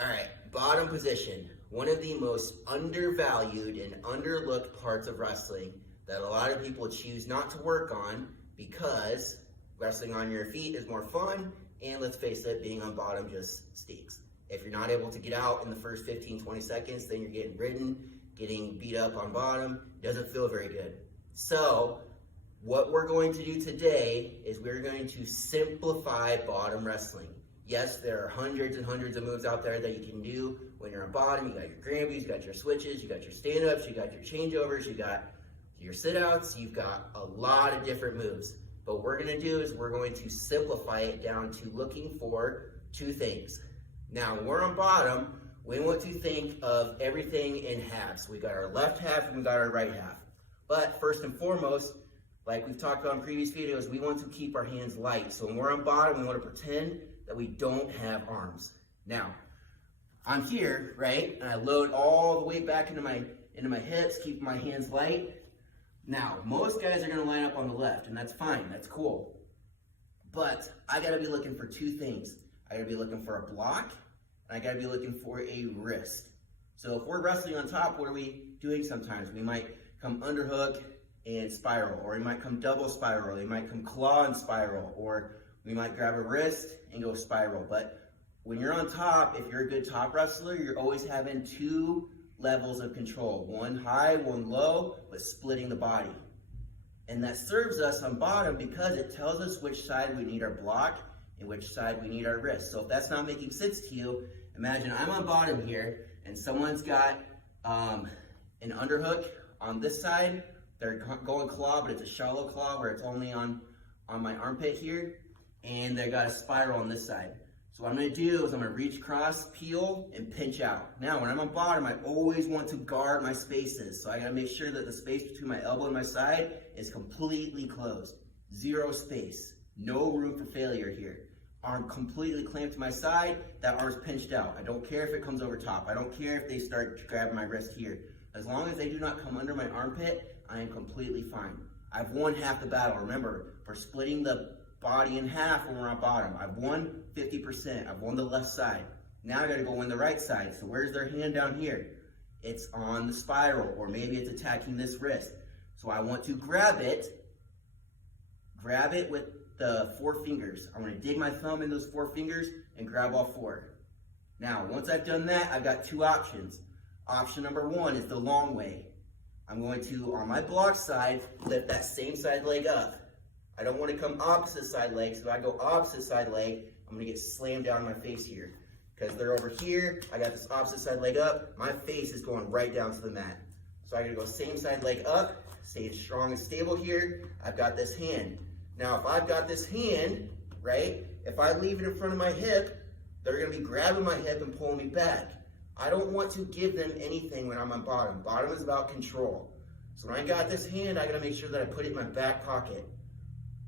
All right, bottom position. One of the most undervalued and underlooked parts of wrestling that a lot of people choose not to work on because wrestling on your feet is more fun, and let's face it, being on bottom just stinks. If you're not able to get out in the first 15, 20 seconds, then you're getting ridden, getting beat up on bottom. Doesn't feel very good. So what we're going to do today is we're going to simplify bottom wrestling. Yes, there are hundreds and hundreds of moves out there that you can do when you're on bottom. You got your Granbys, you got your switches, you got your stand-ups, you got your changeovers, you got your sit-outs, you've got a lot of different moves. But what we're gonna do is we're going to simplify it down to looking for two things. Now, when we're on bottom, we want to think of everything in halves. We got our left half and we got our right half. But first and foremost, like we've talked about in previous videos, we want to keep our hands light. So when we're on bottom, we want to pretend that we don't have arms. Now, I'm here, right? And I load all the way back into my hips, keeping my hands light. Now, most guys are gonna line up on the left, and that's fine, that's cool. But I gotta be looking for two things. I gotta be looking for a block, and I gotta be looking for a wrist. So if we're wrestling on top, what are we doing sometimes? We might come underhook and spiral, or we might come double spiral, we might come claw and spiral, or we might grab a wrist and go spiral. But when you're on top, if you're a good top wrestler, you're always having two levels of control. One high, one low, but splitting the body. And that serves us on bottom because it tells us which side we need our block and which side we need our wrist. So if that's not making sense to you, imagine I'm on bottom here and someone's got an underhook on this side. They're going claw, but it's a shallow claw where it's only on my armpit here. And they got a spiral on this side. So what I'm gonna do is I'm gonna reach across, peel, and pinch out. Now, when I'm on bottom, I always want to guard my spaces. So I gotta make sure that the space between my elbow and my side is completely closed. Zero space, no room for failure here. Arm completely clamped to my side, that arm's pinched out. I don't care if it comes over top. I don't care if they start grabbing my wrist here. As long as they do not come under my armpit, I am completely fine. I've won half the battle. Remember, we're splitting the body in half when we're on bottom. I've won 50%. I've won the left side. Now I gotta go win the right side. So where's their hand down here? It's on the spiral, or maybe it's attacking this wrist. So I want to grab it with the 4 fingers. I'm gonna dig my thumb in those 4 fingers and grab all 4. Now, once I've done that, I've got 2 options. Option number 1 is the long way. I'm going to, on my block side, lift that same side leg up. I don't want to come opposite side leg, so if I go opposite side leg, I'm going to get slammed down on my face here. Because they're over here, I got this opposite side leg up, my face is going right down to the mat. So I got to go same side leg up, stay strong and stable here. I've got this hand. Now if I've got this hand, right, if I leave it in front of my hip, they're going to be grabbing my hip and pulling me back. I don't want to give them anything when I'm on bottom. Bottom is about control. So when I got this hand, I got to make sure that I put it in my back pocket.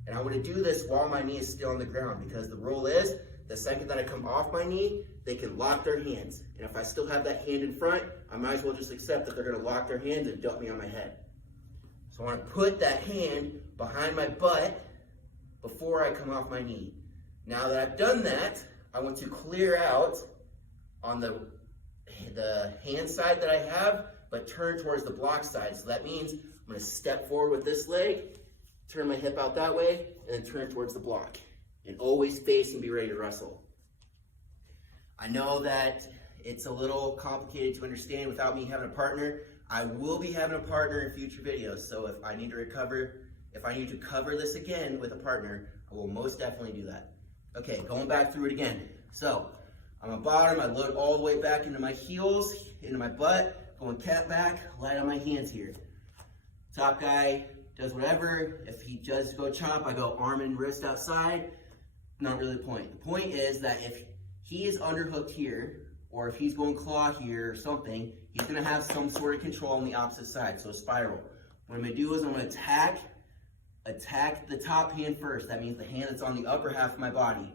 And I want to do this while my knee is still on the ground, because the rule is, the second that I come off my knee, they can lock their hands. And if I still have that hand in front, I might as well just accept that they're going to lock their hands and dump me on my head. So I want to put that hand behind my butt before I come off my knee. Now that I've done that, I want to clear out on the hand side that I have, but turn towards the block side. So that means I'm going to step forward with this leg, turn my hip out that way, and then turn towards the block. And always face and be ready to wrestle. I know that it's a little complicated to understand without me having a partner. I will be having a partner in future videos, so if I need to cover this again with a partner, I will most definitely do that. Okay, going back through it again. So, I'm on bottom, I load all the way back into my heels, into my butt, going cat back, light on my hands here. Top guy does whatever. If he does go chop, I go arm and wrist outside. Not really the point. The point is that if he is underhooked here, or if he's going claw here or something, he's gonna have some sort of control on the opposite side, so spiral. What I'm gonna do is I'm gonna attack the top hand first. That means the hand that's on the upper half of my body.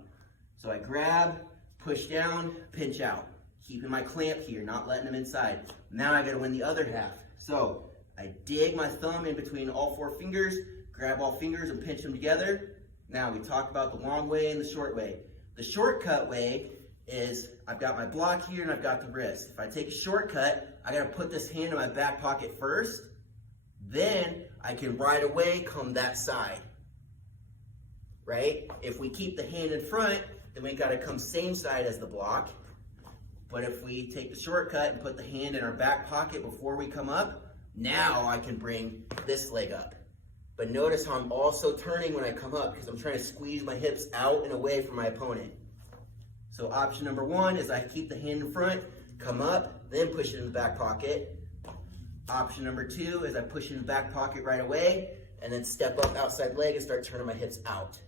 So I grab, push down, pinch out. Keeping my clamp here, not letting him inside. Now I gotta win the other half. So I dig my thumb in between all 4 fingers, grab all fingers and pinch them together. Now we talked about the long way and the short way. The shortcut way is I've got my block here and I've got the wrist. If I take a shortcut, I gotta put this hand in my back pocket first, then I can right away come that side, right? If we keep the hand in front, then we gotta come same side as the block. But if we take the shortcut and put the hand in our back pocket before we come up, now I can bring this leg up. But notice how I'm also turning when I come up because I'm trying to squeeze my hips out and away from my opponent. So option number one is I keep the hand in front, come up, then push it in the back pocket. Option number two is I push it in the back pocket right away and then step up outside leg and start turning my hips out.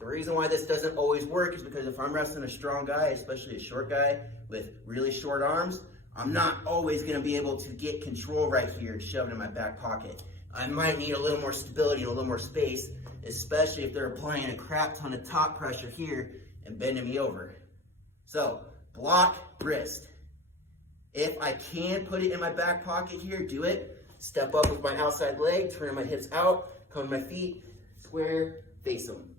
The reason why this doesn't always work is because if I'm wrestling a strong guy, especially a short guy with really short arms, I'm not always gonna be able to get control right here and shove it in my back pocket. I might need a little more stability and a little more space, especially if they're applying a crap ton of top pressure here and bending me over. So, block, wrist. If I can put it in my back pocket here, do it. Step up with my outside leg, turn my hips out, come to my feet, square, face them.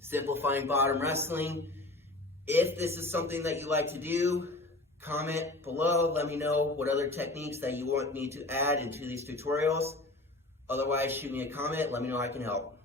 Simplifying bottom wrestling. If this is something that you like to do, comment below. Let me know what other techniques that you want me to add into these tutorials. Otherwise, shoot me a comment. Let me know how I can help.